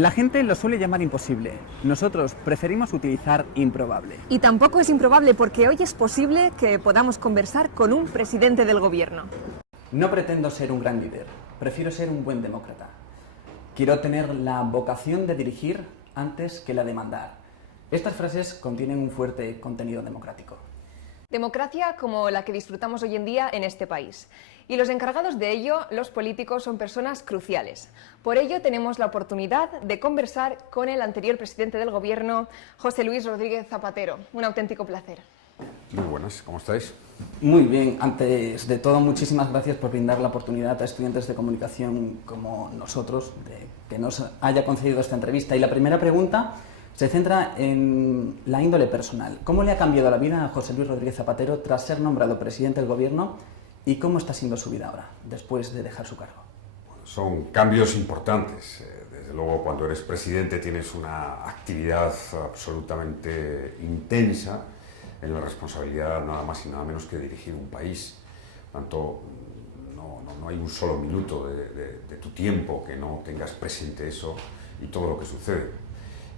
La gente lo suele llamar imposible. Nosotros preferimos utilizar improbable. Y tampoco es improbable porque hoy es posible que podamos conversar con un presidente del gobierno. No pretendo ser un gran líder, prefiero ser un buen demócrata. Quiero tener la vocación de dirigir antes que la de mandar. Estas frases contienen un fuerte contenido democrático. Democracia como la que disfrutamos hoy en día en este país. Y los encargados de ello, los políticos, son personas cruciales. Por ello tenemos la oportunidad de conversar con el anterior presidente del gobierno, José Luis Rodríguez Zapatero. Un auténtico placer. Muy buenas, ¿cómo estáis? Muy bien, antes de todo muchísimas gracias por brindar la oportunidad a estudiantes de comunicación como nosotros de que nos haya concedido esta entrevista. Y la primera pregunta se centra en la índole personal. ¿Cómo le ha cambiado la vida a José Luis Rodríguez Zapatero tras ser nombrado presidente del gobierno y cómo está siendo su vida ahora, después de dejar su cargo? Bueno, son cambios importantes. Desde luego, cuando eres presidente tienes una actividad absolutamente intensa en la responsabilidad nada más y nada menos que dirigir un país. Por tanto, no hay un solo minuto de tu tiempo que no tengas presente eso y todo lo que sucede.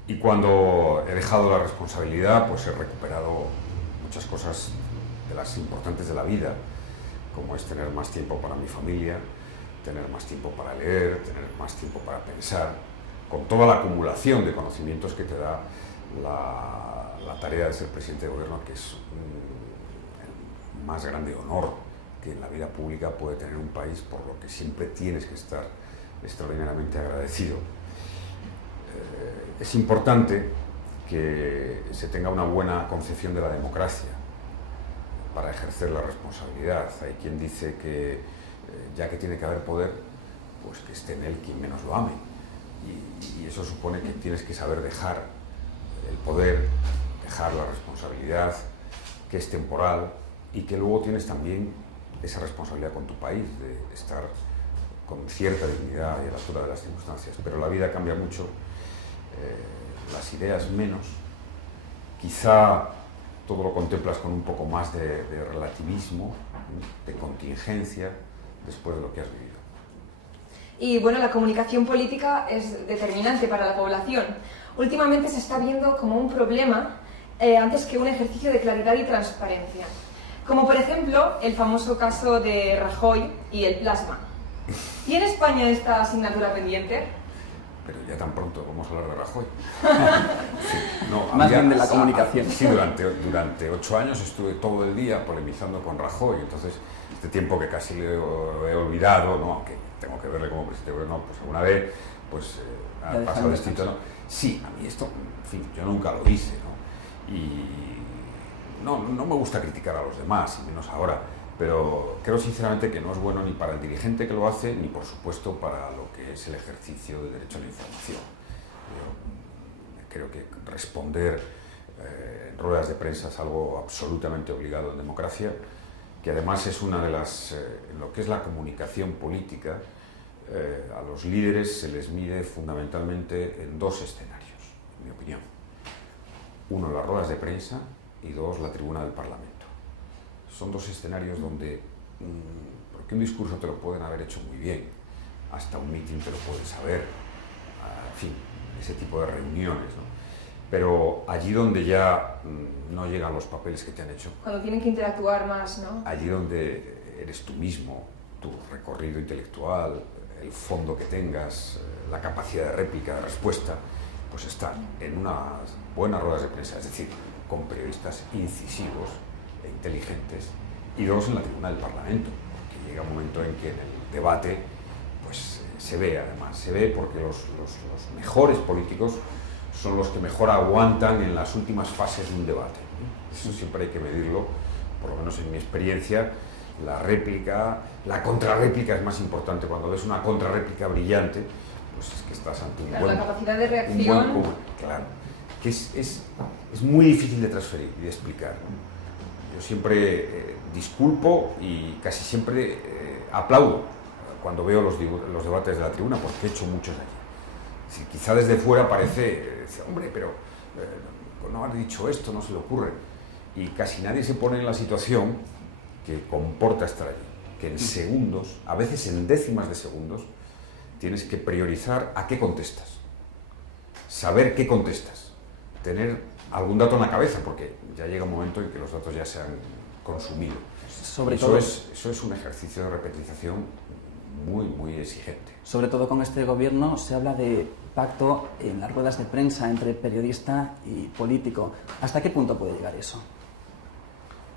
Y cuando he dejado la responsabilidad, pues he recuperado muchas cosas de las importantes de la vida, como es tener más tiempo para mi familia, tener más tiempo para leer, tener más tiempo para pensar, con toda la acumulación de conocimientos que te da la tarea de ser presidente de gobierno, que es el más grande honor que en la vida pública puede tener un país, por lo que siempre tienes que estar extraordinariamente agradecido. Es importante que se tenga una buena concepción de la democracia para ejercer la responsabilidad. Hay quien dice que ya que tiene que haber poder, pues que esté en él quien menos lo ame. Y eso supone que tienes que saber dejar el poder, dejar la responsabilidad, que es temporal, y que luego tienes también esa responsabilidad con tu país, de estar con cierta dignidad y a la altura de las circunstancias. Pero la vida cambia mucho, las ideas menos, quizá todo lo contemplas con un poco más de relativismo, de contingencia, después de lo que has vivido. Y bueno, la comunicación política es determinante para la población. Últimamente se está viendo como un problema antes que un ejercicio de claridad y transparencia. Como por ejemplo el famoso caso de Rajoy y el plasma. ¿Tiene España esta asignatura pendiente? Pero ya tan pronto vamos a hablar de Rajoy. Sí, no, Más bien de la comunicación. Sí, durante 8 años estuve todo el día polemizando con Rajoy, entonces este tiempo que casi le he olvidado, ¿no? Aunque tengo que verle como presidente, pero no, pues alguna vez pues, ha pasado distinto, ¿no? Sí, a mí esto, en fin, yo nunca lo hice, ¿no? Y no me gusta criticar a los demás, y menos ahora, pero creo sinceramente que no es bueno ni para el dirigente que lo hace, ni por supuesto para lo que es el ejercicio del derecho a la información. Yo creo que responder en ruedas de prensa es algo absolutamente obligado en democracia, que además es una de las, en lo que es la comunicación política, a los líderes se les mide fundamentalmente en 2 escenarios, en mi opinión. Uno, las ruedas de prensa, y 2, la tribuna del Parlamento. Son 2 escenarios donde, porque un discurso te lo pueden haber hecho muy bien, hasta un mitin te lo puedes saber, en fin, ese tipo de reuniones, ¿no? Pero allí donde ya no llegan los papeles que te han hecho. Cuando tienen que interactuar más, ¿no? Allí donde eres tú mismo, tu recorrido intelectual, el fondo que tengas, la capacidad de réplica, de respuesta, pues están en unas buenas ruedas de prensa, es decir, con periodistas incisivos e inteligentes, y 2, en la tribuna del Parlamento, porque llega un momento en que en el debate pues, se ve, además, se ve porque los mejores políticos son los que mejor aguantan en las últimas fases de un debate. Eso siempre hay que medirlo, por lo menos en mi experiencia. La réplica, la contrarréplica es más importante. Cuando ves una contrarréplica brillante, pues es que estás ante un claro, buen, la capacidad de reacción. un buen público, claro, que es muy difícil de transferir y de explicar. Yo siempre disculpo y casi siempre aplaudo cuando veo los debates de la tribuna, porque he hecho muchos allí. Es decir, quizá desde fuera parece, hombre, pero no has dicho esto, no se le ocurre. Y casi nadie se pone en la situación que comporta estar allí, que en segundos, a veces en décimas de segundos, tienes que priorizar a qué contestas. saber qué contestas, tener algún dato en la cabeza, porque ya llega un momento en que los datos ya se han consumido. Eso es un ejercicio de repetización muy exigente. Sobre todo con este gobierno se habla de pacto en las ruedas de prensa entre periodista y político. ¿Hasta qué punto puede llegar eso?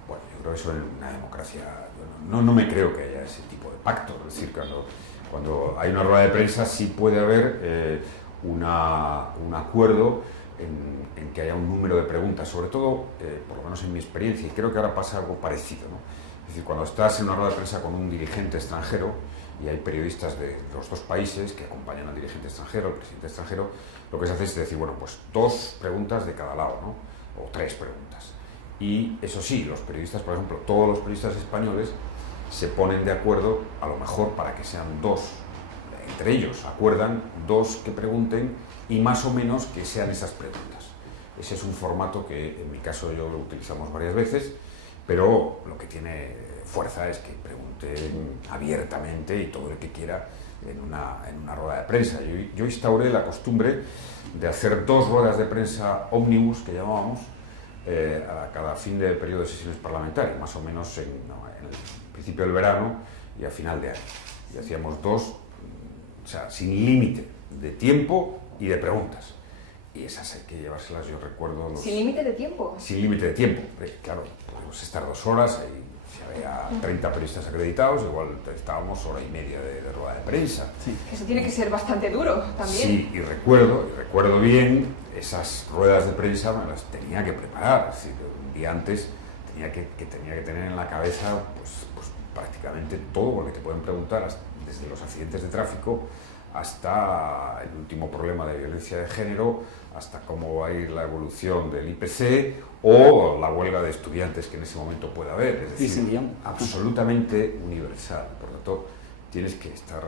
Bueno, yo creo que eso en una democracia, no me creo que haya ese tipo de pacto. Es decir, cuando hay una rueda de prensa sí puede haber un acuerdo en que haya un número de preguntas, sobre todo, por lo menos en mi experiencia, y creo que ahora pasa algo parecido, ¿no? Es decir, cuando estás en una rueda de prensa con un dirigente extranjero y hay periodistas de los dos países que acompañan al dirigente extranjero, al presidente extranjero, lo que se hace es decir, bueno, pues 2 preguntas de cada lado, ¿no? O 3 preguntas. Y eso sí, los periodistas, por ejemplo, todos los periodistas españoles se ponen de acuerdo, a lo mejor para que sean 2, entre ellos acuerdan 2 que pregunten y más o menos que sean esas preguntas. Ese es un formato que en mi caso yo lo utilizamos varias veces, pero lo que tiene fuerza es que pregunten abiertamente y todo el que quiera en una rueda de prensa. Yo instauré la costumbre de hacer 2 ruedas de prensa ómnibus, que llamábamos, a cada fin de periodo de sesiones parlamentarias, más o menos en el principio del verano y a final de año. Y hacíamos 2, o sea, sin límite de tiempo y de preguntas. Y esas hay que llevárselas, yo recuerdo... ¿Sin límite de tiempo? Sin límite de tiempo. Claro, podemos estar 2 horas, si había 30 periodistas acreditados, igual estábamos hora y media de rueda de prensa. Sí. Eso tiene que ser bastante duro también. Sí, y recuerdo bien, esas ruedas de prensa me las tenía que preparar. Es decir, un día antes tenía que tener en la cabeza pues prácticamente todo, porque te pueden preguntar desde los accidentes de tráfico hasta el último problema de violencia de género, hasta cómo va a ir la evolución del IPC o la huelga de estudiantes que en ese momento pueda haber. Es decir, absolutamente universal. Por lo tanto, tienes que estar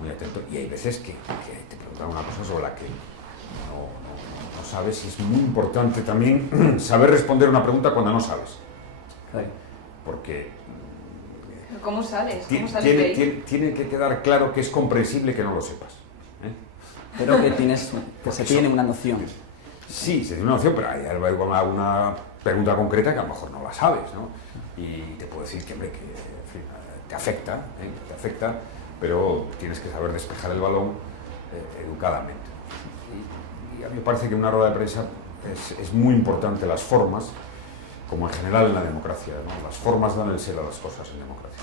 muy atento. Y hay veces que te preguntan una cosa sobre la que no sabes, y es muy importante también saber responder una pregunta cuando no sabes. Claro. Porque... ¿Cómo sales? Tiene que quedar claro que es comprensible que no lo sepas. Pero que se tiene una noción. Sí, se tiene una noción, pero hay alguna pregunta concreta que a lo mejor no la sabes, ¿no? Y te puedo decir que, hombre, que en fin, te afecta, pero tienes que saber despejar el balón educadamente. Y a mí me parece que en una rueda de prensa es muy importante las formas, como en general en la democracia, ¿no? Las formas dan el sello a las cosas en democracia.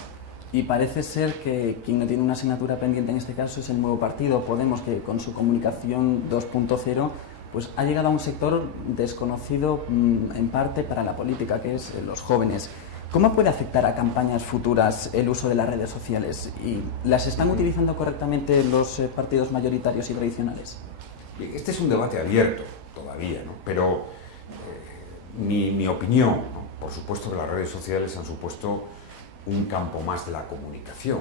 Y parece ser que quien no tiene una asignatura pendiente en este caso es el nuevo partido Podemos, que con su comunicación 2.0 pues ha llegado a un sector desconocido en parte para la política, que es los jóvenes. ¿Cómo puede afectar a campañas futuras el uso de las redes sociales? ¿Y las están utilizando correctamente los partidos mayoritarios y tradicionales? Este es un debate abierto todavía, ¿no? Pero mi opinión, ¿no? Por supuesto que las redes sociales han supuesto un campo más de la comunicación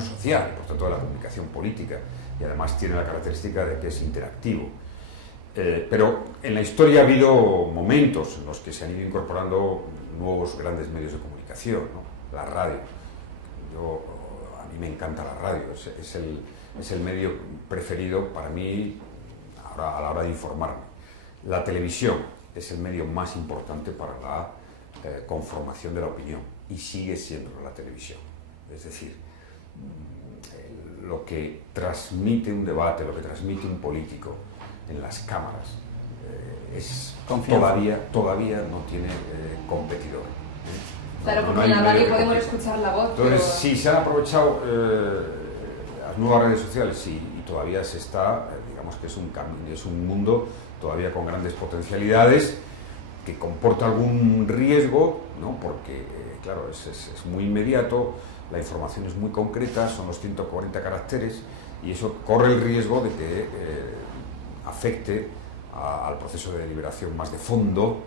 social, y por tanto de la comunicación política, y además tiene la característica de que es interactivo. Pero en la historia ha habido momentos en los que se han ido incorporando nuevos grandes medios de comunicación, ¿no? La radio. A mí me encanta la radio, es el medio preferido para mí a la hora de informarme. La televisión es el medio más importante para la conformación de la opinión, y sigue siendo la televisión. Es decir, lo que transmite un debate, lo que transmite un político en las cámaras todavía no tiene competidor. Claro, porque en la radio podemos escuchar la voz. Entonces, sí, se han aprovechado las nuevas redes sociales, y todavía se está, digamos que es un mundo todavía con grandes potencialidades, que comporta algún riesgo, ¿no? Porque, claro, es muy inmediato, la información es muy concreta, son los 140 caracteres, y eso corre el riesgo de que afecte al proceso de deliberación más de fondo,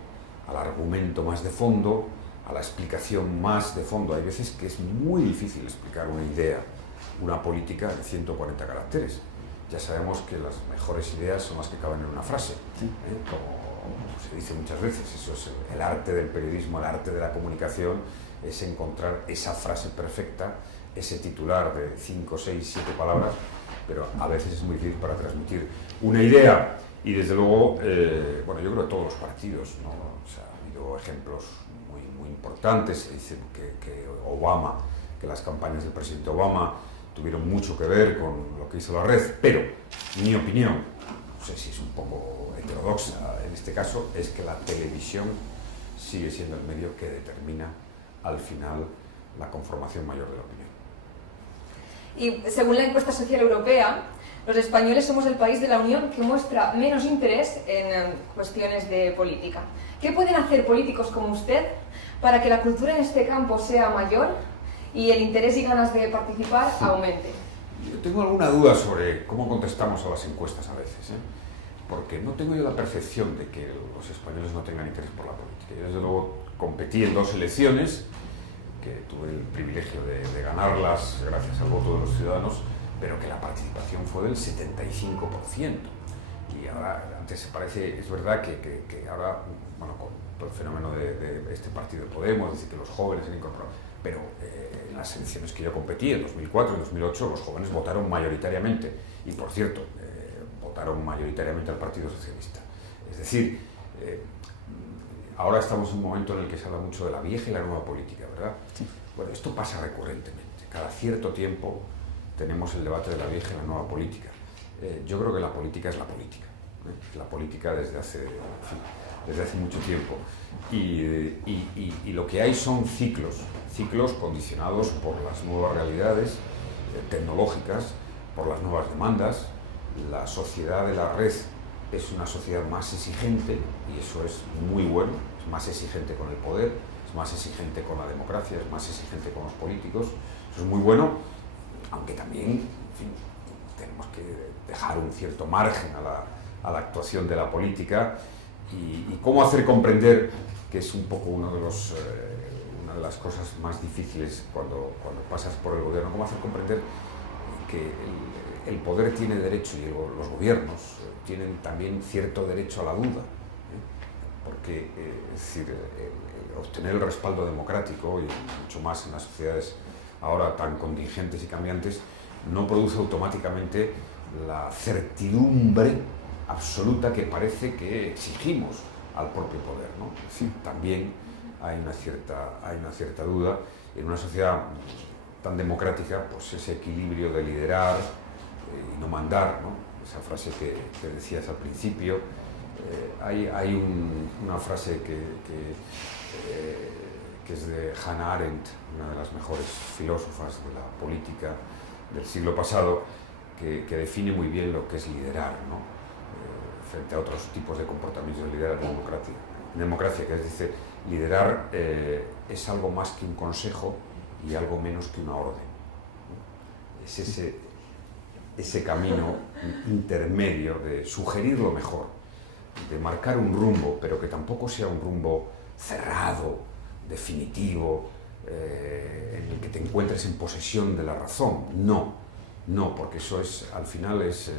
al argumento más de fondo, a la explicación más de fondo. Hay veces que es muy difícil explicar una idea, una política de 140 caracteres. Ya sabemos que las mejores ideas son las que caben en una frase, como se dice muchas veces. Eso es el arte del periodismo, el arte de la comunicación, es encontrar esa frase perfecta, ese titular de 5, 6, 7 palabras pero a veces es muy difícil para transmitir una idea. Y desde luego, bueno, yo creo que todos los partidos, ¿no? O sea, ha habido ejemplos muy importantes. Se dice que Obama, que las campañas del presidente Obama tuvieron mucho que ver con lo que hizo la red, pero mi opinión, no sé si es un poco heterodoxa en este caso, es que la televisión sigue siendo el medio que determina al final la conformación mayor de la opinión. Y según la encuesta social europea, los españoles somos el país de la Unión que muestra menos interés en cuestiones de política. ¿Qué pueden hacer políticos como usted para que la cultura en este campo sea mayor y el interés y ganas de participar aumente? Yo tengo alguna duda sobre cómo contestamos a las encuestas a veces, porque no tengo yo la percepción de que los españoles no tengan interés por la política. Yo desde luego competí en 2 elecciones, que tuve el privilegio de ganarlas gracias al voto de los ciudadanos, pero que la participación fue del 75%. Y ahora, antes parece, es verdad que ahora, bueno, con el fenómeno de este partido de Podemos, dice que los jóvenes se han incorporado, pero en las elecciones que yo competí, en 2004 y en 2008, los jóvenes votaron mayoritariamente, y por cierto, votaron mayoritariamente al Partido Socialista. Es decir, ahora estamos en un momento en el que se habla mucho de la vieja y la nueva política, ¿verdad? Sí. Bueno, esto pasa recurrentemente. Cada cierto tiempo tenemos el debate de la vieja y la nueva política. Yo creo que la política es la política. La política desde hace mucho tiempo. Y lo que hay son ciclos condicionados por las nuevas realidades tecnológicas, por las nuevas demandas. La sociedad de la red es una sociedad más exigente, y eso es muy bueno, es más exigente con el poder, es más exigente con la democracia, es más exigente con los políticos, eso es muy bueno, aunque también, en fin, tenemos que dejar un cierto margen a la actuación de la política, y cómo hacer comprender, que es un poco una de las cosas más difíciles cuando pasas por el gobierno, cómo hacer comprender que el poder tiene derecho, y los gobiernos tienen también cierto derecho a la duda, porque es decir, obtener el respaldo democrático, y mucho más en las sociedades ahora tan contingentes y cambiantes, no produce automáticamente la certidumbre absoluta que parece que exigimos al propio poder, ¿no? Sí, también hay una cierta duda. En una sociedad tan democrática, pues ese equilibrio de liderar y no mandar, ¿no? Esa frase que decías al principio, hay una frase que es de Hannah Arendt, una de las mejores filósofas de la política del siglo pasado, que define muy bien lo que es liderar, ¿no? Frente a otros tipos de comportamientos de liderar en democracia, que es decir, liderar es algo más que un consejo y algo menos que una orden. Es ese camino intermedio de sugerir lo mejor, de marcar un rumbo, pero que tampoco sea un rumbo cerrado, definitivo, en el que te encuentres en posesión de la razón. No, porque eso al final es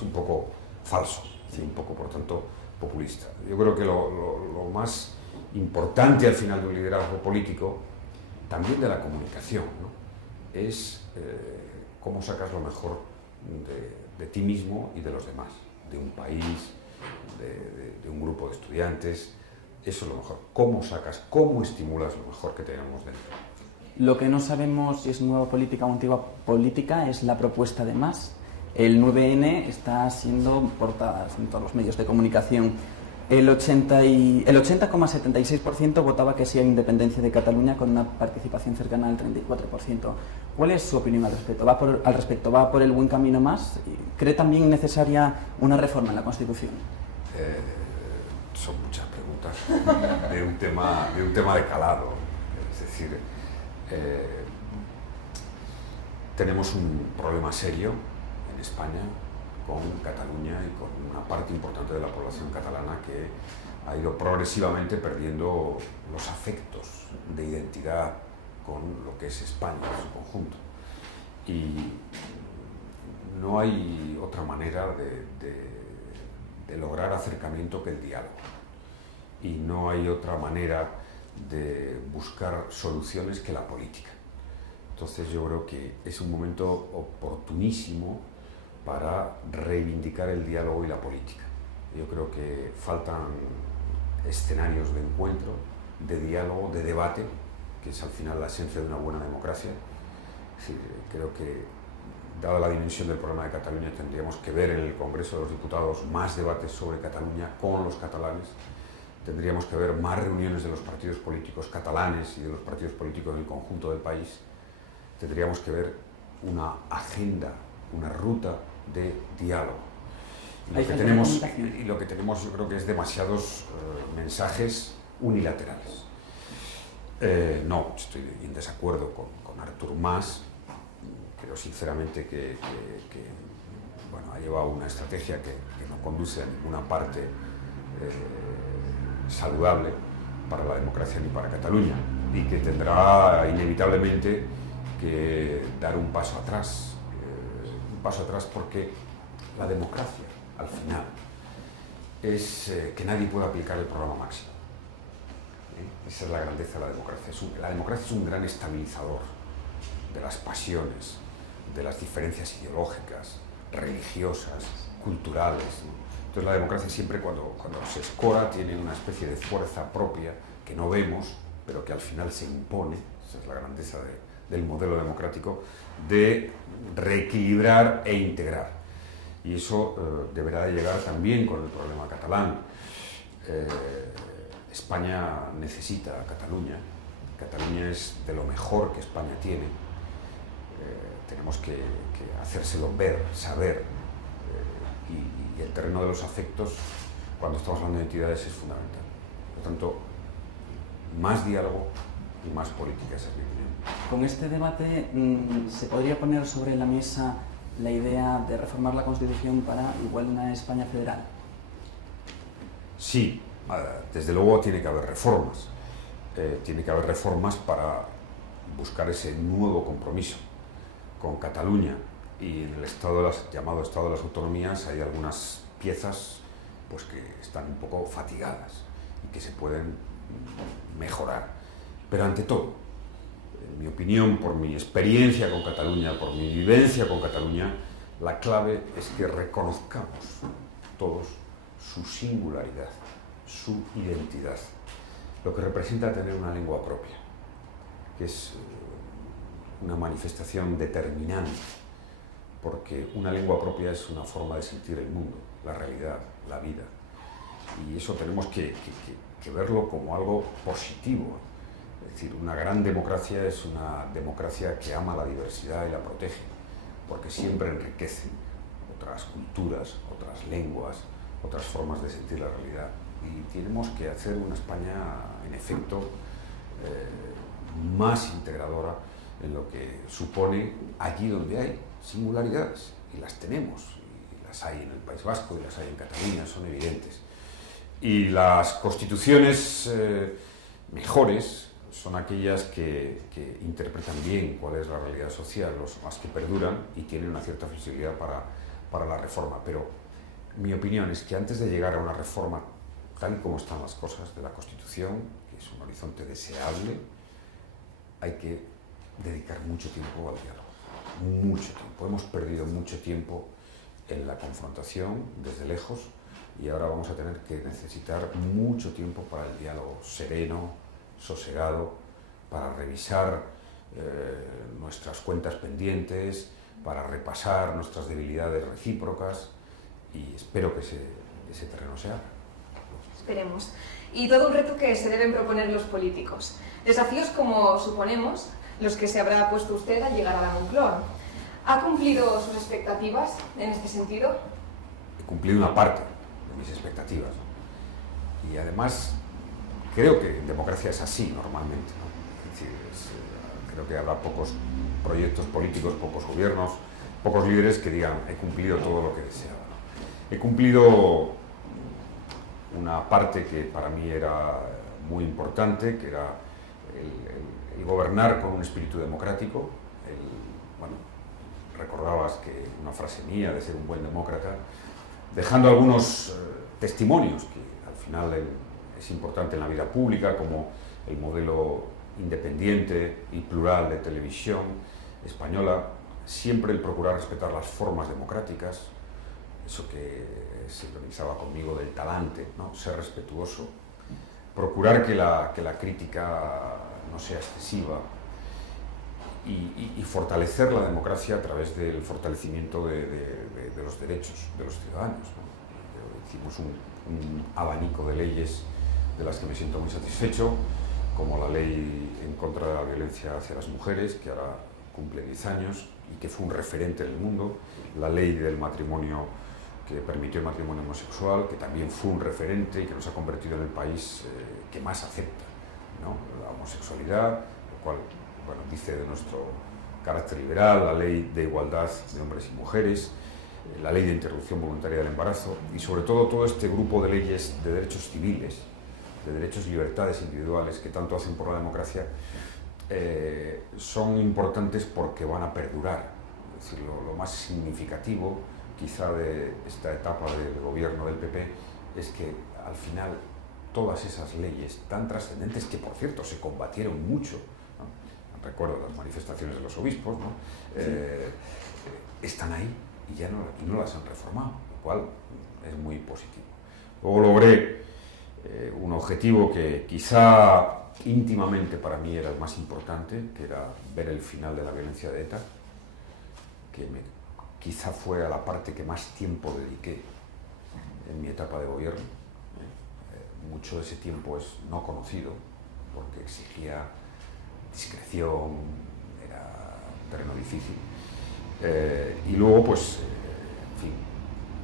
un poco falso, y un poco, por tanto, populista. Yo creo que lo más importante al final de un liderazgo político, también de la comunicación, ¿no? Es cómo sacas lo mejor de ti mismo y de los demás, de un país, de un grupo de estudiantes. Eso es lo mejor. ¿Cómo estimulas lo mejor que tenemos dentro? Lo que no sabemos si es nueva política o antigua política es la propuesta de Mas. El 9N está siendo portada en todos los medios de comunicación. El 80,76% votaba que sí a la independencia de Cataluña, con una participación cercana al 34%. ¿Cuál es su opinión al respecto? ¿Va por el buen camino Mas? ¿Cree también necesaria una reforma en la Constitución? Son muchas preguntas de un tema de calado. Es decir, tenemos un problema serio en España con Cataluña y con una parte importante de la población catalana que ha ido progresivamente perdiendo los afectos de identidad con lo que es España en su conjunto. Y no hay otra manera de lograr acercamiento que el diálogo. Y no hay otra manera de buscar soluciones que la política. Entonces yo creo que es un momento oportunísimo para reivindicar el diálogo y la política. Yo creo que faltan escenarios de encuentro, de diálogo, de debate, que es al final la esencia de una buena democracia. Sí, creo que, dada la dimensión del problema de Cataluña, tendríamos que ver en el Congreso de los Diputados más debates sobre Cataluña con los catalanes. Tendríamos que ver más reuniones de los partidos políticos catalanes y de los partidos políticos del conjunto del país. Tendríamos que ver una agenda, una ruta de diálogo. Y lo que tenemos yo creo que es demasiados mensajes unilaterales. No, estoy en desacuerdo con Artur Mas. Creo sinceramente que bueno, ha llevado una estrategia que no conduce a ninguna parte saludable para la democracia ni para Cataluña, y que tendrá inevitablemente que dar un paso atrás porque la democracia, al final, es que nadie pueda aplicar el programa máximo. Esa es la grandeza de la democracia. La democracia es un gran estabilizador de las pasiones, de las diferencias ideológicas, religiosas, culturales, ¿no? Entonces la democracia siempre cuando se escora tiene una especie de fuerza propia que no vemos, pero que al final se impone. Esa es la grandeza del modelo democrático, de reequilibrar e integrar. Y eso deberá de llegar también con el problema catalán. España necesita a Cataluña. Cataluña es de lo mejor que España tiene. Tenemos que hacérselo ver, saber, y el terreno de los afectos, cuando estamos hablando de entidades, es fundamental. Por lo tanto, más diálogo y más política, esa es mi opinión. Con este debate, ¿se podría poner sobre la mesa la idea de reformar la Constitución para igual una España federal? Sí, desde luego tiene que haber reformas. Tiene que haber reformas para buscar ese nuevo compromiso con Cataluña. Y en el llamado Estado de las Autonomías hay algunas piezas pues, que están un poco fatigadas y que se pueden mejorar. Pero ante todo, en mi opinión, por mi experiencia con Cataluña, por mi vivencia con Cataluña, la clave es que reconozcamos todos su singularidad, su identidad, lo que representa tener una lengua propia, que es una manifestación determinante, porque una lengua propia es una forma de sentir el mundo, la realidad, la vida. Y eso tenemos que verlo como algo positivo. Es decir, una gran democracia es una democracia que ama la diversidad y la protege, porque siempre enriquece otras culturas, otras lenguas, otras formas de sentir la realidad. Y tenemos que hacer una España, en efecto, más integradora en lo que supone allí donde hay singularidades, y las tenemos, y las hay en el País Vasco y las hay en Cataluña, son evidentes. Y las constituciones mejores son aquellas que interpretan bien cuál es la realidad social, las que perduran y tienen una cierta flexibilidad para la reforma. Pero mi opinión es que antes de llegar a una reforma tal y como están las cosas de la Constitución, que es un horizonte deseable, hay que dedicar mucho tiempo al diálogo, mucho tiempo. Hemos perdido mucho tiempo en la confrontación desde lejos y ahora vamos a tener que necesitar mucho tiempo para el diálogo sereno, sosegado, para revisar nuestras cuentas pendientes, para repasar nuestras debilidades recíprocas, y espero que ese terreno se abra. Esperemos. Y todo un reto que se deben proponer los políticos. Desafíos como, suponemos, los que se habrá puesto usted al llegar a la Moncloa. ¿Ha cumplido sus expectativas en este sentido? He cumplido una parte de mis expectativas, ¿no? Y además creo que en democracia es así normalmente, ¿no? Es decir, creo que habrá pocos proyectos políticos, pocos gobiernos, pocos líderes que digan he cumplido todo lo que deseaba, ¿no? He cumplido una parte que para mí era muy importante, que era el gobernar con un espíritu democrático. Bueno, recordabas que una frase mía de ser un buen demócrata, dejando algunos testimonios que al final es importante en la vida pública, como el modelo independiente y plural de televisión española, siempre el procurar respetar las formas democráticas, eso que se ironizaba conmigo del talante, ¿no? Ser respetuoso, procurar que la crítica no sea excesiva y fortalecer la democracia a través del fortalecimiento de los derechos de los ciudadanos, ¿no? Hicimos un abanico de leyes de las que me siento muy satisfecho, como la ley en contra de la violencia hacia las mujeres, que ahora cumple 10 años y que fue un referente en el mundo, la ley del matrimonio que permitió el matrimonio homosexual, que también fue un referente y que nos ha convertido en el país que más acepta, ¿no?, la homosexualidad, lo cual, bueno, dice de nuestro carácter liberal, la ley de igualdad de hombres y mujeres, la ley de interrupción voluntaria del embarazo y sobre todo este grupo de leyes de derechos civiles, de derechos y libertades individuales que tanto hacen por la democracia, son importantes porque van a perdurar. Es decir, lo más significativo quizá de esta etapa del gobierno del PP es que al final todas esas leyes tan trascendentes, que por cierto se combatieron mucho, ¿no? Recuerdo las manifestaciones de los obispos, ¿no? Sí. Están ahí y ya no las han reformado, lo cual es muy positivo. Luego logré un objetivo que quizá íntimamente para mí era el más importante, que era ver el final de la violencia de ETA, que quizá fue a la parte que más tiempo dediqué en mi etapa de gobierno. Mucho de ese tiempo es no conocido, porque exigía discreción, era un terreno difícil. Y luego, pues, en fin,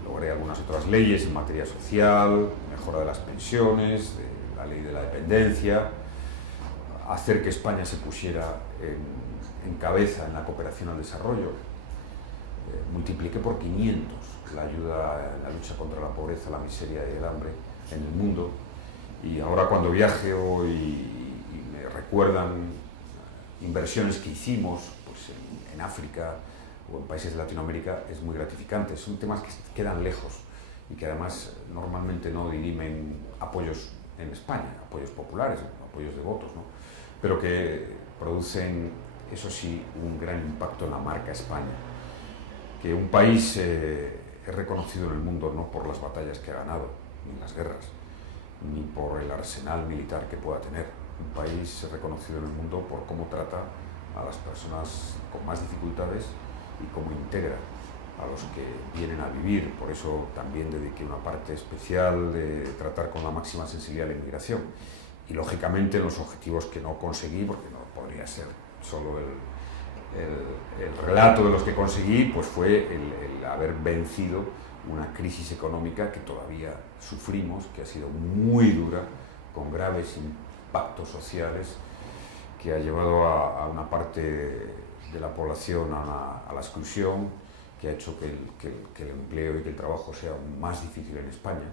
logré algunas otras leyes en materia social, mejora de las pensiones, de la ley de la dependencia, hacer que España se pusiera en cabeza en la cooperación al desarrollo. Multipliqué por 500 la ayuda en la lucha contra la pobreza, la miseria y el hambre en el mundo, y ahora cuando viajo y me recuerdan inversiones que hicimos pues en África o en países de Latinoamérica, es muy gratificante. Son temas que quedan lejos y que además normalmente no dirimen apoyos en España, apoyos populares, apoyos de votos, ¿no?, pero que producen, eso sí, un gran impacto en la marca España. Que un país es reconocido en el mundo no por las batallas que ha ganado, ni las guerras, ni por el arsenal militar que pueda tener. Un país es reconocido en el mundo por cómo trata a las personas con más dificultades y cómo integra a los que vienen a vivir. Por eso también dediqué una parte especial de tratar con la máxima sensibilidad la inmigración. Y lógicamente los objetivos que no conseguí, porque no podría ser solo el relato de los que conseguí, pues fue el haber vencido una crisis económica que todavía sufrimos, que ha sido muy dura, con graves impactos sociales, que ha llevado a una parte de la población a la exclusión, que ha hecho que el empleo y que el trabajo sea más difícil en España.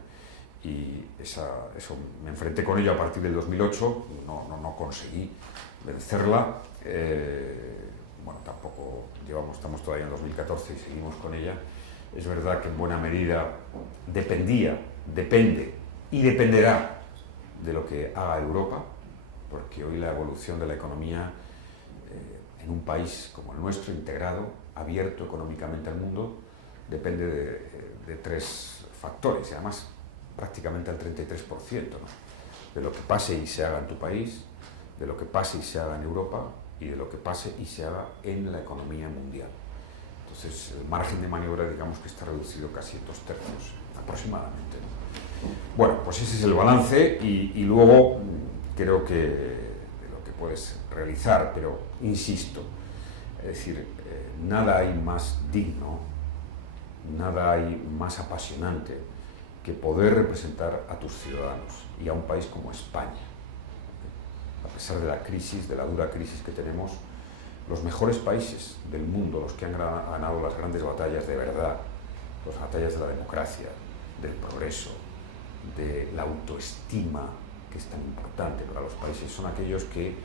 Y eso me enfrenté con ello a partir del 2008, no conseguí vencerla. Bueno, tampoco estamos todavía en 2014 y seguimos con ella. Es verdad que en buena medida depende y dependerá de lo que haga Europa, porque hoy la evolución de la economía en un país como el nuestro, integrado, abierto económicamente al mundo, depende de tres factores, y además prácticamente al 33%, ¿no?, de lo que pase y se haga en tu país, de lo que pase y se haga en Europa y de lo que pase y se haga en la economía mundial. Entonces, el margen de maniobra, digamos que está reducido casi 2/3, aproximadamente, ¿no? Bueno, pues ese es el balance y luego creo que de lo que puedes realizar, pero insisto, es decir, nada hay más digno, nada hay más apasionante que poder representar a tus ciudadanos y a un país como España. A pesar de la crisis, de la dura crisis que tenemos, los mejores países del mundo, los que han ganado las grandes batallas de verdad, las batallas de la democracia, del progreso, de la autoestima, que es tan importante para los países, son aquellos que,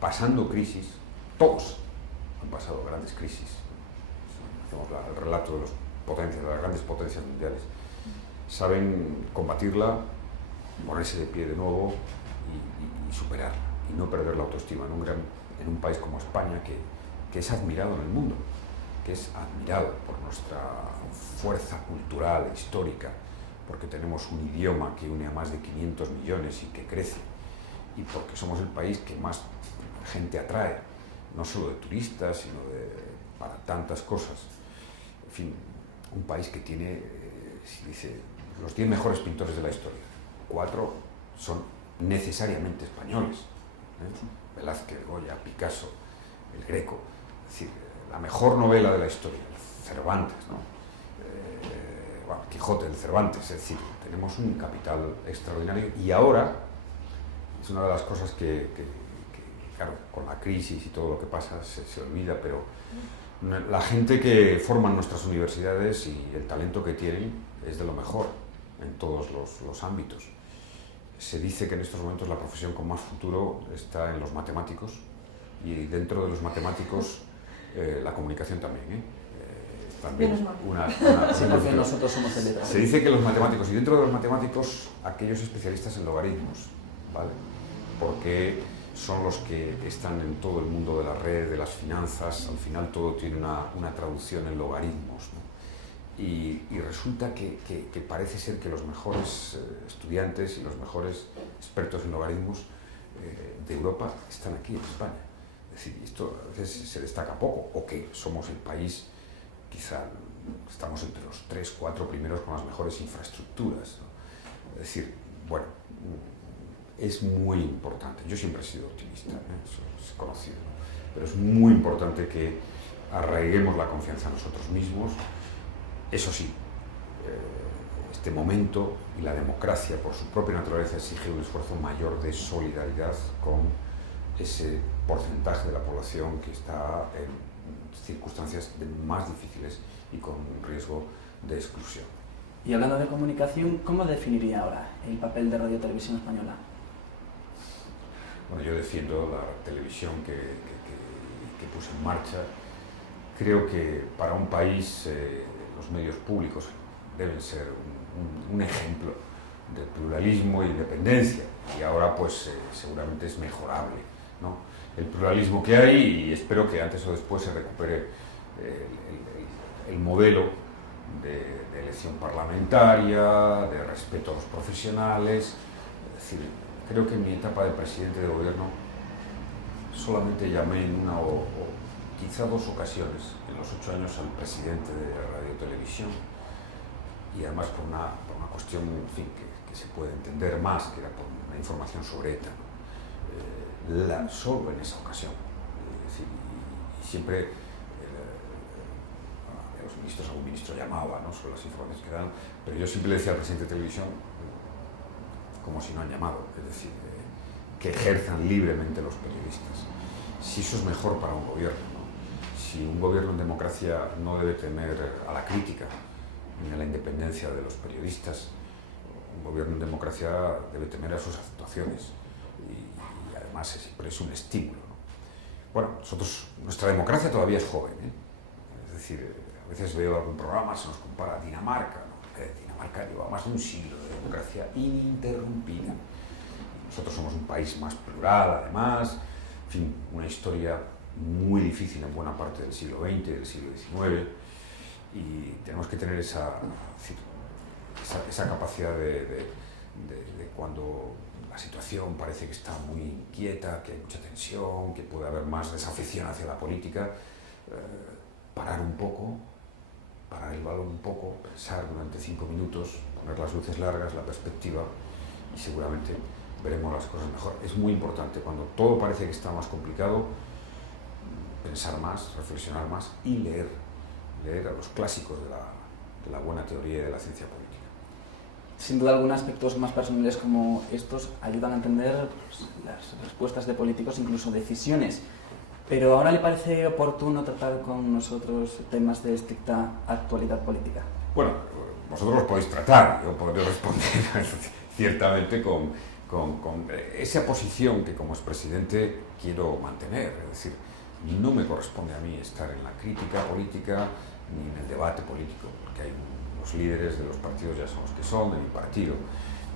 pasando crisis, todos han pasado grandes crisis. Hacemos el relato de las grandes potencias mundiales. Saben combatirla, ponerse de pie de nuevo y superarla, y no perder la autoestima en un país como España, que es admirado en el mundo. que es admirado por nuestra fuerza cultural, histórica, porque tenemos un idioma que une a más de 500 millones y que crece, y porque somos el país que más gente atrae, no solo de turistas, sino para tantas cosas. En fin, un país que tiene, si dice, los 10 mejores pintores de la historia. 4 son necesariamente españoles. Velázquez, Goya, Picasso, el Greco. Es decir, la mejor novela de la historia, Cervantes, ¿no? Bueno, Quijote del Cervantes. Es decir, tenemos un capital extraordinario y ahora es una de las cosas que claro, con la crisis y todo lo que pasa se olvida, pero la gente que forma en nuestras universidades y el talento que tienen es de lo mejor en todos los ámbitos. Se dice que en estos momentos la profesión con más futuro está en los matemáticos y dentro de los matemáticos la comunicación también. Sí, porque nosotros somos el letrado. Se dice que los matemáticos, y dentro de los matemáticos aquellos especialistas en logaritmos, ¿vale? Porque son los que están en todo el mundo de la red, de las finanzas, al final todo tiene una traducción en logaritmos, ¿no? Y resulta que parece ser que los mejores estudiantes y los mejores expertos en logaritmos de Europa están aquí en España. Es decir, esto a veces se destaca poco, o que somos el país, quizá estamos entre los 3, 4 primeros con las mejores infraestructuras, ¿no? Es decir, bueno, es muy importante. Yo siempre he sido optimista, eso es conocido, ¿no? Pero es muy importante que arraiguemos la confianza en nosotros mismos. Eso sí, este momento y la democracia por su propia naturaleza exige un esfuerzo mayor de solidaridad con ese porcentaje de la población que está en circunstancias más difíciles y con riesgo de exclusión. Y hablando de comunicación, ¿cómo definiría ahora el papel de Radio Televisión Española? Bueno, yo defiendo la televisión que puse en marcha. Creo que para un país los medios públicos deben ser un ejemplo de pluralismo e independencia, y ahora pues seguramente es mejorable, ¿no? El pluralismo que hay, y espero que antes o después se recupere el modelo de elección parlamentaria, de respeto a los profesionales. Es decir, creo que en mi etapa de presidente de gobierno solamente llamé en una o quizá 2 ocasiones en los 8 años al presidente de Radio Televisión, y además por una cuestión, en fin, que se puede entender más, que era por una información sobre ETA, ¿no? Solo en esa ocasión. Es decir, y siempre los ministros, algún ministro llamaba, ¿no?, sobre las informaciones que dan, pero yo siempre le decía al presidente de televisión, como si no han llamado, es decir, que ejerzan libremente los periodistas. Si eso es mejor para un gobierno, ¿no? Si un gobierno en democracia no debe temer a la crítica ni a la independencia de los periodistas, un gobierno en democracia debe temer a sus actuaciones, y además siempre es un estímulo, ¿no? Bueno, nuestra democracia todavía es joven, ¿eh? Es decir, a veces veo algún programa, se nos compara a Dinamarca, ¿no? Dinamarca lleva más de un siglo de democracia ininterrumpida. Nosotros somos un país más plural, además, en fin, una historia muy difícil en buena parte del siglo XX y del siglo XIX, y tenemos que tener esa capacidad de cuando la situación parece que está muy inquieta, que hay mucha tensión, que puede haber más desafección hacia la política, parar un poco, parar el balón un poco, pensar durante 5 minutos, poner las luces largas, la perspectiva, y seguramente veremos las cosas mejor. Es muy importante, cuando todo parece que está más complicado, pensar más, reflexionar más y leer a los clásicos de la buena teoría y de la ciencia política. Sin duda algunos aspectos más personales como estos ayudan a entender las respuestas de políticos, incluso decisiones. Pero ¿ahora le parece oportuno tratar con nosotros temas de estricta actualidad política? Bueno, vosotros los podéis tratar, yo podré responder ciertamente con esa posición que como expresidente quiero mantener. Es decir, no me corresponde a mí estar en la crítica política ni en el debate político, porque hay los líderes de los partidos, ya son los que son, de mi partido,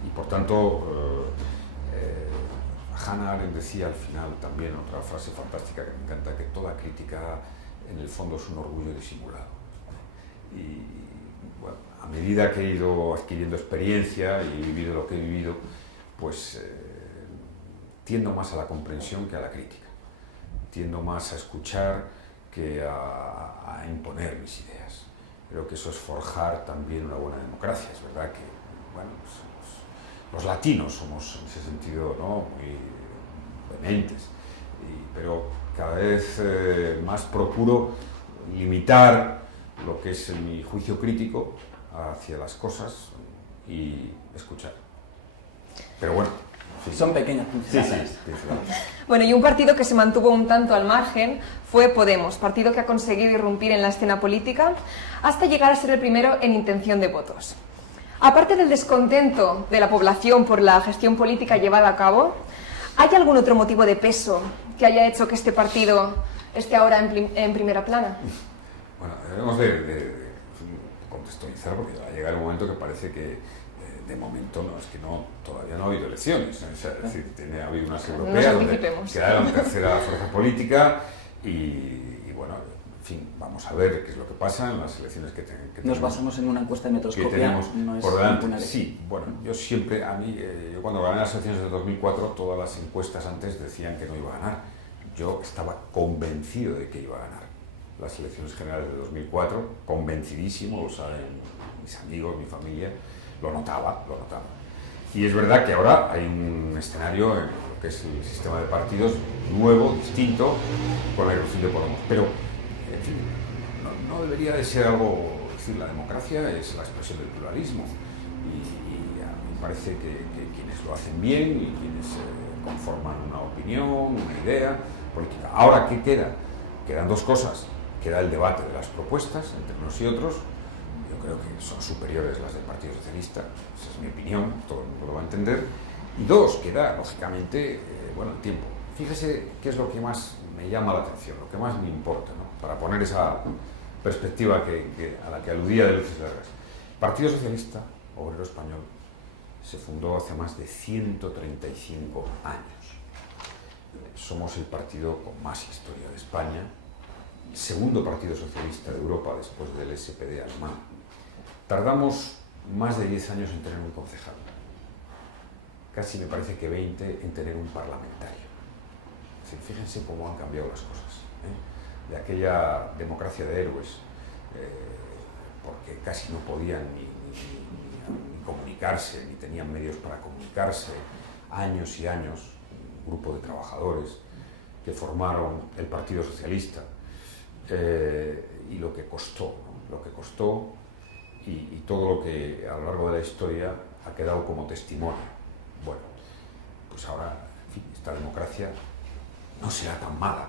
y por tanto Hannah Arendt decía al final también otra frase fantástica que me encanta, que toda crítica en el fondo es un orgullo disimulado. Y bueno, a medida que he ido adquiriendo experiencia y he vivido lo que he vivido, pues tiendo más a la comprensión que a la crítica. Tiendo más a escuchar que a imponer mis ideas. Creo que eso es forjar también una buena democracia. Es verdad que, bueno, los latinos somos en ese sentido, ¿no?, muy vehementes, pero cada vez más procuro limitar lo que es mi juicio crítico hacia las cosas y escuchar. Pero bueno, sí. Son pequeñas pinceladas. Sí. Bueno, y un partido que se mantuvo un tanto al margen fue Podemos, partido que ha conseguido irrumpir en la escena política hasta llegar a ser el primero en intención de votos. Aparte del descontento de la población por la gestión política llevada a cabo, ¿hay algún otro motivo de peso que haya hecho que este partido esté ahora en primera plana? Bueno, debemos de contextualizar, porque va a llegar un momento que parece que de momento todavía no ha habido elecciones. Es decir, ha habido unas europeas donde quedaron tercera fuerza política y bueno, en fin, vamos a ver qué es lo que pasa en las elecciones que tenemos. Nos basamos en una encuesta de Metroscopia, no es por delante. Sí, bueno, yo siempre, yo cuando gané las elecciones de 2004, todas las encuestas antes decían que no iba a ganar. Yo estaba convencido de que iba a ganar las elecciones generales de 2004, convencidísimo, lo saben mis amigos, mi familia, lo notaba. Y es verdad que ahora hay un escenario en lo que es el sistema de partidos nuevo, distinto, con la irrupción de Podemos. Pero, en fin, no debería de ser algo... Es decir, la democracia es la expresión del pluralismo y a mí me parece que quienes lo hacen bien y quienes conforman una opinión, una idea política. Ahora, ¿qué queda? Quedan dos cosas. Queda el debate de las propuestas entre unos y otros. Yo creo que son superiores las del Partido Socialista, esa es mi opinión, todo el mundo lo va a entender. Y dos, queda, lógicamente, el tiempo. Fíjese qué es lo que más me llama la atención, lo que más me importa, ¿no?, para poner esa perspectiva a la que aludía de luces largas. El Partido Socialista Obrero Español se fundó hace más de 135 años. Somos el partido con más historia de España, segundo partido socialista de Europa después del SPD alemán. Tardamos más de 10 años en tener un concejal, casi me parece que 20 en tener un parlamentario. Fíjense cómo han cambiado las cosas, de aquella democracia de héroes, porque casi no podían ni comunicarse, ni tenían medios para comunicarse, años y años, un grupo de trabajadores que formaron el Partido Socialista, y lo que costó, ¿no?, lo que costó y todo lo que a lo largo de la historia ha quedado como testimonio. Bueno, pues ahora, en fin, esta democracia no será tan mala,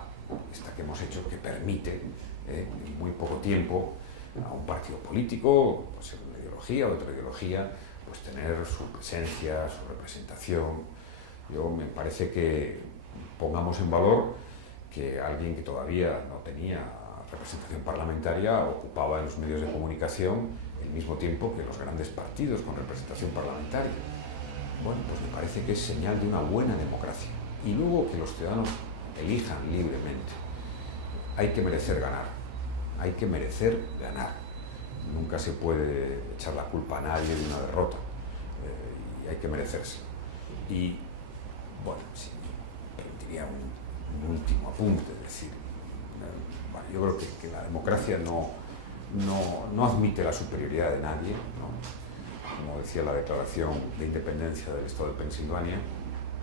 esta que hemos hecho, que permite en muy poco tiempo a un partido político, pues en una ideología o otra ideología, pues tener su presencia, su representación. Me parece que pongamos en valor que alguien que todavía no tenía representación parlamentaria ocupaba en los medios de comunicación el mismo tiempo que los grandes partidos con representación parlamentaria. Bueno, pues me parece que es señal de una buena democracia. Y luego que los ciudadanos elijan libremente. Hay que merecer ganar. Hay que merecer ganar. Nunca se puede echar la culpa a nadie de una derrota. Y hay que merecerse. Y, bueno, sí, permitiría un último apunte, es decir, yo creo que la democracia no admite la superioridad de nadie, ¿no?, como decía la Declaración de Independencia del Estado de Pensilvania,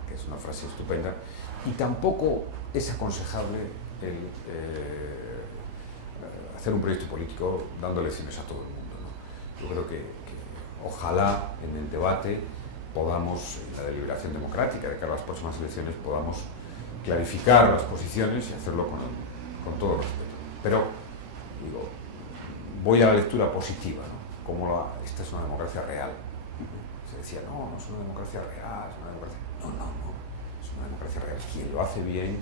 que es una frase estupenda, y tampoco es aconsejable hacer un proyecto político dando lecciones a todo el mundo, ¿no? Yo creo que ojalá en el debate podamos, en la deliberación democrática de cara a las próximas elecciones, podamos clarificar las posiciones y hacerlo con todo respeto. Pero, digo, voy a la lectura positiva, ¿no?, como esta es una democracia real. Se decía, no es una democracia real, es una democracia... No, es una democracia real. Quien lo hace bien,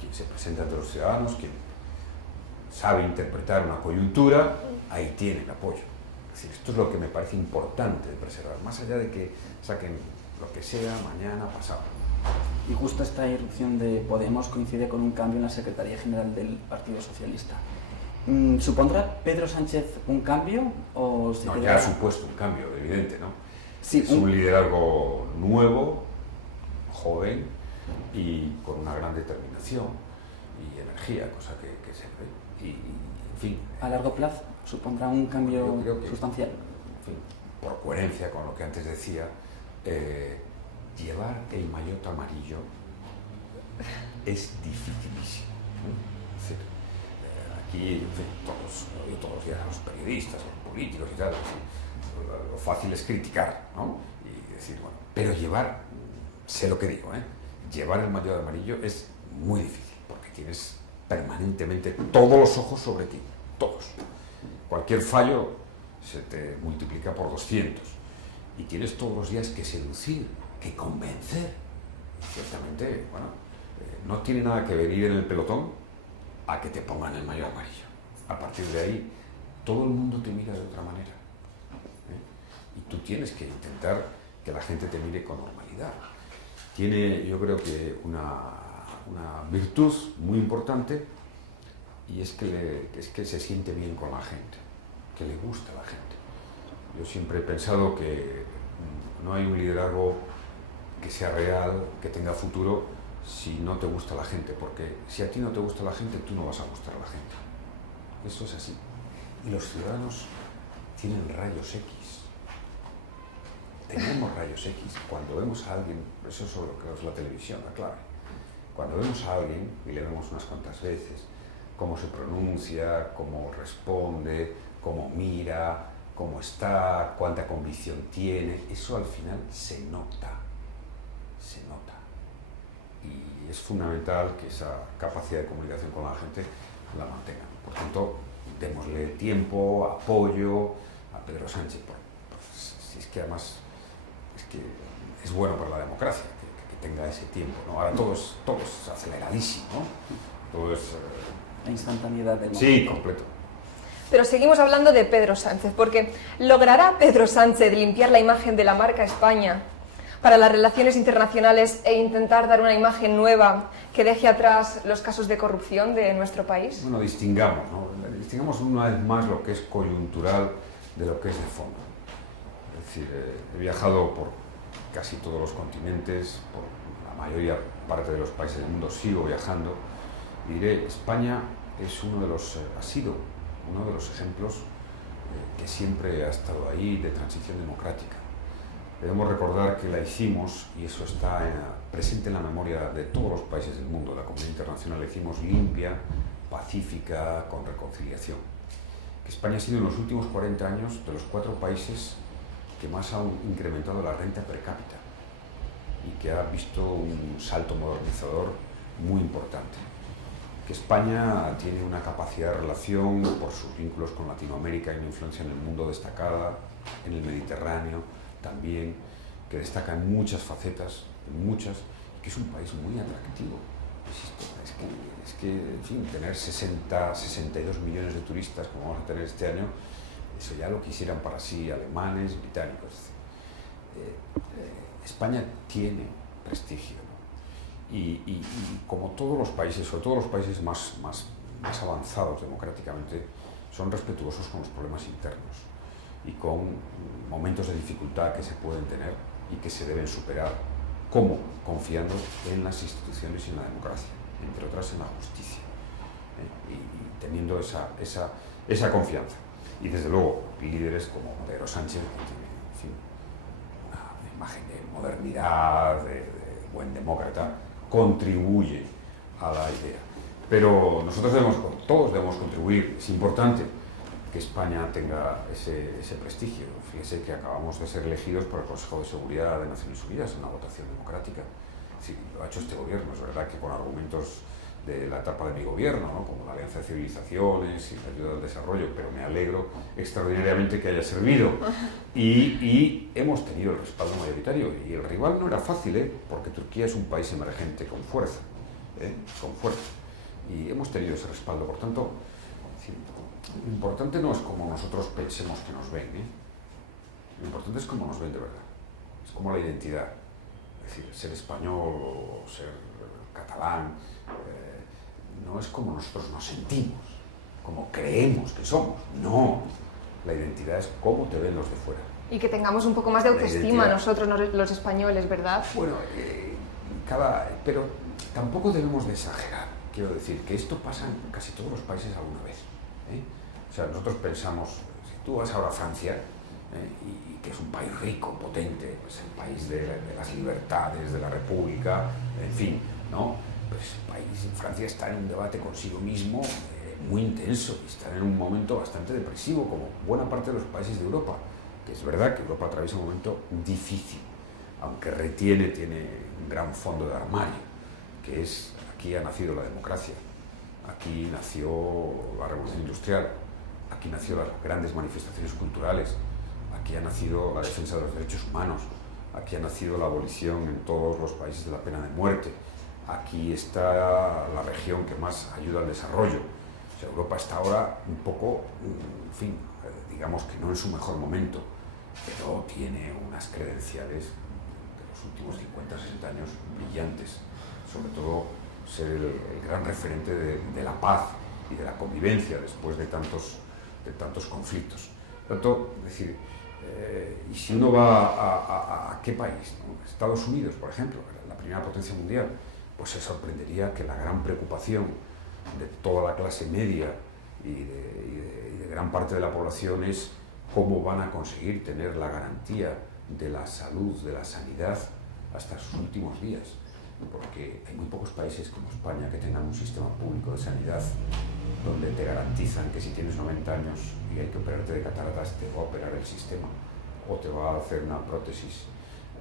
quien se presenta ante los ciudadanos, quien sabe interpretar una coyuntura, ahí tiene el apoyo. Es decir, esto es lo que me parece importante de preservar, más allá de que saquen lo que sea mañana, pasado. Y justo esta irrupción de Podemos coincide con un cambio en la Secretaría General del Partido Socialista. ¿Supondrá Pedro Sánchez un cambio o se No, quedará? ya ha supuesto un cambio, evidente, ¿no? Sí, es un liderazgo nuevo, joven y con una gran determinación y energía, cosa que se ve. Y, en fin. ¿A largo plazo supondrá un cambio yo creo que, sustancial? En fin, por coherencia con lo que antes decía, llevar el maillot amarillo es dificilísimo, ¿no? Es decir, aquí, en fin, todos los días a los periodistas, a los políticos y tal, lo fácil es criticar, ¿no? Y decir, bueno, pero llevar, sé lo que digo, llevar el maillot amarillo es muy difícil, porque tienes permanentemente todos los ojos sobre ti, todos. Cualquier fallo se te multiplica por 200 y tienes todos los días que seducir, que convencer. Y ciertamente, bueno, no tiene nada que venir en el pelotón a que te pongan el maillot amarillo. A partir de ahí, todo el mundo te mira de otra manera. Y tú tienes que intentar que la gente te mire con normalidad. Tiene, yo creo que, una virtud muy importante, y es que se siente bien con la gente, que le gusta a la gente. Yo siempre he pensado que no hay un liderazgo que sea real, que tenga futuro, si no te gusta la gente, porque si a ti no te gusta la gente, tú no vas a gustar a la gente. Eso es así. Y los ciudadanos tienen rayos X. Tenemos rayos X. Cuando vemos a alguien, eso es lo que es la televisión, la clave. Cuando vemos a alguien, y le vemos unas cuantas veces, cómo se pronuncia, cómo responde, cómo mira, cómo está, cuánta convicción tiene, eso al final se nota. Se nota. Y es fundamental que esa capacidad de comunicación con la gente la mantengan. Por tanto, démosle tiempo, apoyo a Pedro Sánchez. Pues, si es que además es bueno para la democracia que tenga ese tiempo, ¿no? Ahora todo es aceleradísimo, ¿no? Todo es... La instantaneidad del momento. Sí, completo. Pero seguimos hablando de Pedro Sánchez, porque ¿logrará Pedro Sánchez limpiar la imagen de la marca España para las relaciones internacionales e intentar dar una imagen nueva que deje atrás los casos de corrupción de nuestro país? Bueno, distingamos, ¿no? Distingamos una vez más lo que es coyuntural de lo que es de fondo. Es decir, he viajado por casi todos los continentes, por la mayoría parte de los países del mundo, sigo viajando, y diré, España es ha sido uno de los ejemplos que siempre ha estado ahí de transición democrática. Debemos recordar que la hicimos, y eso está presente en la memoria de todos los países del mundo, la comunidad internacional, la hicimos limpia, pacífica, con reconciliación. Que España ha sido en los últimos 40 años de los 4 países que más han incrementado la renta per cápita y que ha visto un salto modernizador muy importante. Que España tiene una capacidad de relación por sus vínculos con Latinoamérica y una influencia en el mundo destacada, en el Mediterráneo también, que destaca en muchas facetas, que es un país muy atractivo. Es que en fin, tener 62 millones de turistas, como vamos a tener este año, eso ya lo quisieran para sí alemanes, británicos. España tiene prestigio, ¿no? Y como todos los países, sobre todo los países más avanzados democráticamente, son respetuosos con los problemas internos y con momentos de dificultad que se pueden tener y que se deben superar, como confiando en las instituciones y en la democracia, entre otras en la justicia, y teniendo esa confianza. Y desde luego, líderes como Pedro Sánchez, que tiene, en fin, una imagen de modernidad, de buen demócrata, contribuye a la idea. Pero nosotros todos debemos contribuir. Es importante que España tenga ese prestigio. Fíjese que acabamos de ser elegidos por el Consejo de Seguridad de Naciones Unidas en una votación democrática. Sí, lo ha hecho este gobierno, es verdad que con argumentos de la etapa de mi gobierno, ¿no? Como la Alianza de Civilizaciones y la ayuda al desarrollo, pero me alegro extraordinariamente que haya servido. Y hemos tenido el respaldo mayoritario. Y el rival no era fácil, porque Turquía es un país emergente con fuerza, con fuerza. Y hemos tenido ese respaldo. Por tanto, lo importante no es como nosotros pensemos que nos ven, Lo importante es cómo nos ven de verdad. Es como la identidad. Es decir, ser español o ser catalán, no es como nosotros nos sentimos, como creemos que somos. No, la identidad es cómo te ven los de fuera. Y que tengamos un poco más de autoestima nosotros, los españoles, ¿verdad? Bueno, pero tampoco debemos de exagerar. Quiero decir que esto pasa en casi todos los países alguna vez. O sea, nosotros pensamos, si tú vas ahora a Francia, y que es un país rico, potente, pues el país de las libertades, de la república, en fin, ¿no? Pues el país, Francia está en un debate consigo mismo muy intenso y está en un momento bastante depresivo, como buena parte de los países de Europa, que es verdad que Europa atraviesa un momento difícil, aunque tiene un gran fondo de armario, que es, aquí ha nacido la democracia, aquí nació la revolución industrial, aquí nació las grandes manifestaciones culturales, aquí ha nacido la defensa de los derechos humanos, aquí ha nacido la abolición en todos los países de la pena de muerte, aquí está la región que más ayuda al desarrollo. O sea, Europa está ahora un poco, en fin, digamos que no en su mejor momento, pero tiene unas credenciales de los últimos 50, 60 años brillantes, sobre todo ser el gran referente de la paz y de la convivencia después de tantos conflictos. Por tanto, es decir, y si uno va a qué país, ¿no? Estados Unidos, por ejemplo, la primera potencia mundial, pues se sorprendería que la gran preocupación de toda la clase media y de gran parte de la población es cómo van a conseguir tener la garantía de la salud, de la sanidad hasta sus últimos días, porque hay muy pocos países como España que tengan un sistema público de sanidad donde te garantizan que si tienes 90 años y hay que operarte de cataratas, te va a operar el sistema o te va a hacer una prótesis.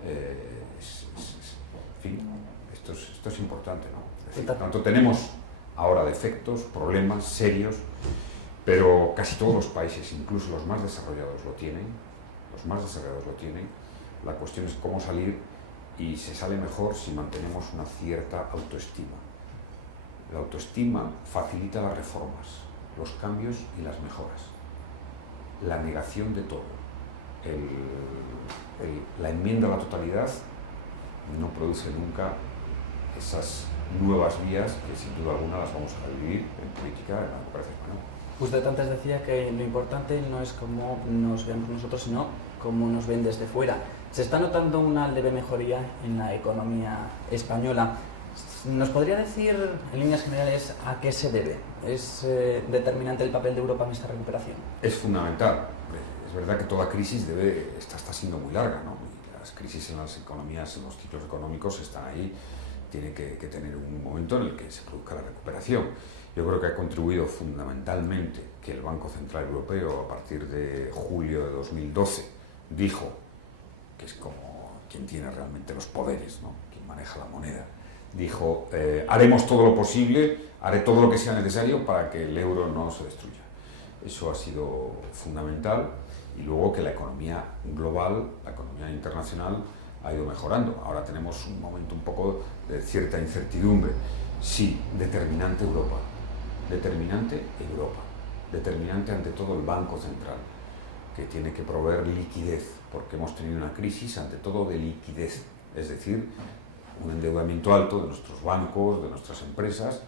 En fin, esto es importante, ¿no? Es decir, tanto tenemos ahora defectos, problemas serios, pero casi todos los países, incluso los más desarrollados lo tienen, La cuestión es cómo salir, y se sale mejor si mantenemos una cierta autoestima. La autoestima facilita las reformas, los cambios y las mejoras. La negación de todo, la enmienda a la totalidad no produce nunca esas nuevas vías que sin duda alguna las vamos a vivir en política en la democracia española. Usted antes decía que lo importante no es cómo nos vemos nosotros, sino cómo nos ven desde fuera. Se está notando una leve mejoría en la economía española. ¿Nos podría decir, en líneas generales, a qué se debe? ¿Es determinante el papel de Europa en esta recuperación? Es fundamental. Es verdad que toda crisis está siendo muy larga, ¿no? Y las crisis en las economías, en los ciclos económicos están ahí. Tiene que tener un momento en el que se produzca la recuperación. Yo creo que ha contribuido fundamentalmente que el Banco Central Europeo, a partir de julio de 2012, dijo, que es como quien tiene realmente los poderes, ¿no? Quien maneja la moneda, dijo, haremos todo lo posible, haré todo lo que sea necesario para que el euro no se destruya. Eso ha sido fundamental, y luego que la economía global, la economía internacional, ha ido mejorando. Ahora tenemos un momento un poco de cierta incertidumbre. Sí, determinante Europa, determinante ante todo el Banco Central, que tiene que proveer liquidez, porque hemos tenido una crisis ante todo de liquidez, es decir, un endeudamiento alto de nuestros bancos, de nuestras empresas,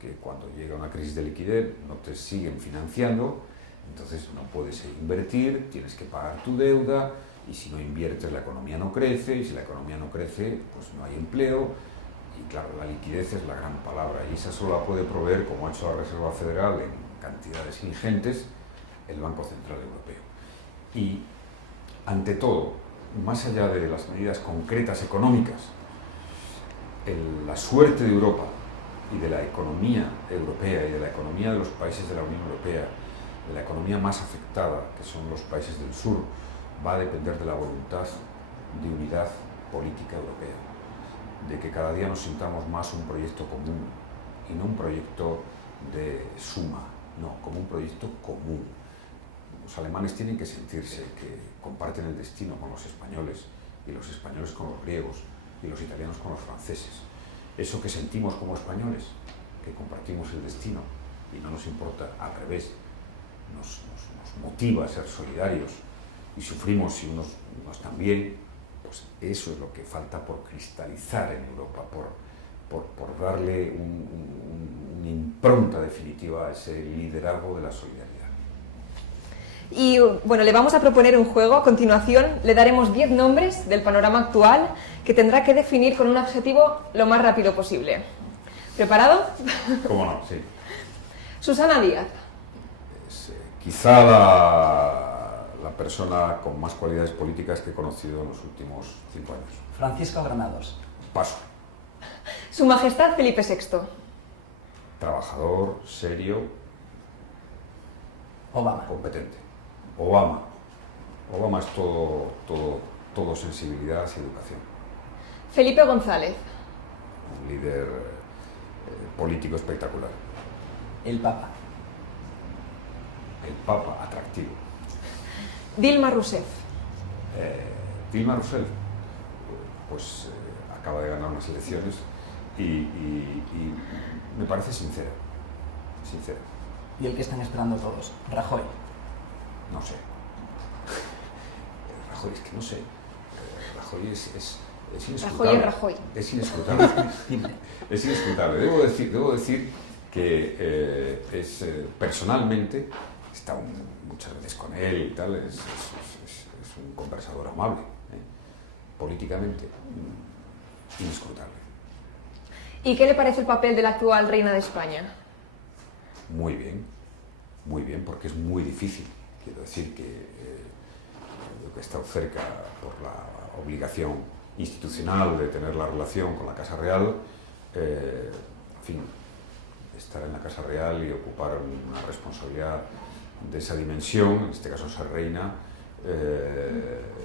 que cuando llega una crisis de liquidez no te siguen financiando, entonces no puedes invertir, tienes que pagar tu deuda, y si no inviertes la economía no crece, y si la economía no crece, pues no hay empleo, y claro, la liquidez es la gran palabra, y esa solo la puede proveer, como ha hecho la Reserva Federal en cantidades ingentes, el Banco Central Europeo. Y ante todo, más allá de las medidas concretas económicas, la suerte de Europa y de la economía europea y de la economía de los países de la Unión Europea, de la economía más afectada, que son los países del sur, va a depender de la voluntad de unidad política europea, de que cada día nos sintamos más un proyecto común y no un proyecto de suma, no, como un proyecto común. Los alemanes tienen que sentirse que comparten el destino con los españoles, y los españoles con los griegos, y los italianos con los franceses. Eso que sentimos como españoles, que compartimos el destino y no nos importa, al revés, nos motiva a ser solidarios, y sufrimos si unos también, pues eso es lo que falta por cristalizar en Europa, por darle una impronta definitiva a ese liderazgo de la solidaridad. Y bueno, le vamos a proponer un juego. A continuación le daremos 10 nombres del panorama actual que tendrá que definir con un adjetivo lo más rápido posible. ¿Preparado? ¿Cómo no? Sí. Susana Díaz. Es, quizá la persona con más cualidades políticas que he conocido en los últimos 5 años. Francisco Granados. Paso. Su Majestad Felipe VI. Trabajador, serio, Obama. competente. Obama es todo sensibilidad y educación. Felipe González. Un líder político espectacular. El Papa. El Papa, atractivo. Dilma Rousseff. Dilma Rousseff, pues acaba de ganar unas elecciones y me parece sincera. Y el que están esperando todos, Rajoy. No sé. Rajoy, es que no sé. Rajoy es inescrutable. Rajoy. Es inescrutable. Es inescrutable. Debo decir que personalmente he estado muchas veces con él y tal, es un conversador amable. Políticamente, inescrutable. ¿Y qué le parece el papel de la actual reina de España? Muy bien, porque es muy difícil. Quiero decir que he estado cerca por la obligación institucional de tener la relación con la Casa Real, en fin, estar en la Casa Real y ocupar una responsabilidad de esa dimensión, en este caso ser reina,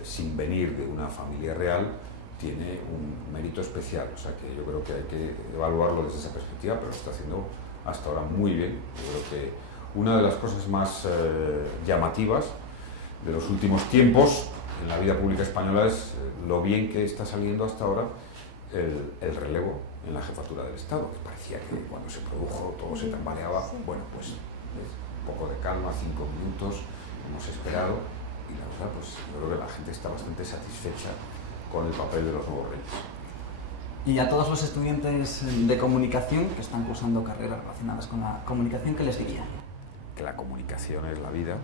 sin venir de una familia real, tiene un mérito especial. O sea que yo creo que hay que evaluarlo desde esa perspectiva, pero lo está haciendo hasta ahora muy bien. Yo creo que una de las cosas más llamativas de los últimos tiempos en la vida pública española es lo bien que está saliendo hasta ahora el relevo en la jefatura del Estado, que parecía que cuando se produjo todo se tambaleaba. Bueno, pues un poco de calma, 5 minutos, hemos esperado y la verdad, pues yo creo que la gente está bastante satisfecha con el papel de los nuevos reyes. Y a todos los estudiantes de comunicación que están cursando carreras relacionadas con la comunicación, ¿qué les diría? Que la comunicación es la vida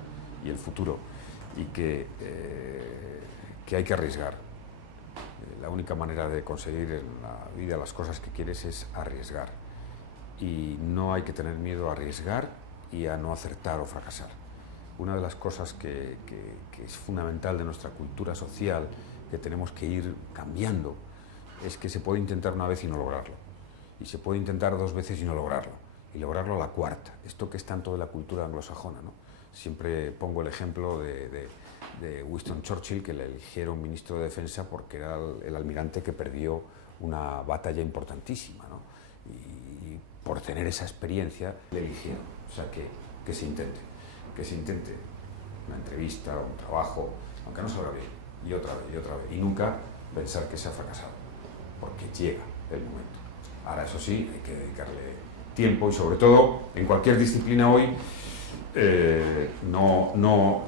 y el futuro y que hay que arriesgar. La única manera de conseguir en la vida las cosas que quieres es arriesgar. Y no hay que tener miedo a arriesgar y a no acertar o fracasar. Una de las cosas que es fundamental de nuestra cultura social, que tenemos que ir cambiando, es que se puede intentar una vez y no lograrlo. Y se puede intentar 2 veces y no lograrlo. Y lograrlo a la cuarta. Esto que es tanto de la cultura anglosajona, ¿no? Siempre pongo el ejemplo de Winston Churchill, que le eligieron ministro de Defensa porque era el almirante que perdió una batalla importantísima, ¿no? Y por tener esa experiencia le eligieron. O sea, que se intente una entrevista, un trabajo, aunque no salga bien, y otra vez, y nunca pensar que se ha fracasado, porque llega el momento. Ahora, eso sí, hay que dedicarle tiempo y sobre todo, en cualquier disciplina hoy, no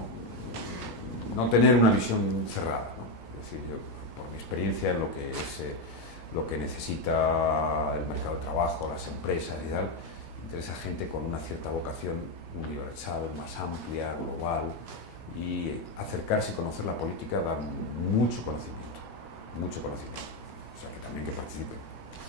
tener una visión cerrada, ¿no? Es decir, yo, por mi experiencia en lo que necesita el mercado de trabajo, las empresas y tal, interesa gente con una cierta vocación universal, más amplia, global, y acercarse y conocer la política da mucho conocimiento, o sea que también que participen.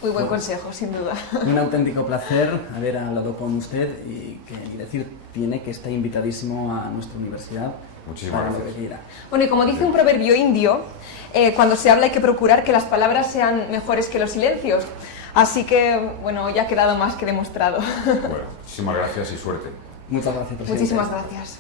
Muy buen consejo, sin duda. Un auténtico placer haber hablado con usted y decir tiene que estar invitadísimo a nuestra universidad. Muchísimas gracias. Bueno, y como dice un proverbio indio, cuando se habla hay que procurar que las palabras sean mejores que los silencios. Así que, bueno, ya ha quedado más que demostrado. Bueno, muchísimas gracias y suerte. Muchas gracias, presidente. Muchísimas gracias.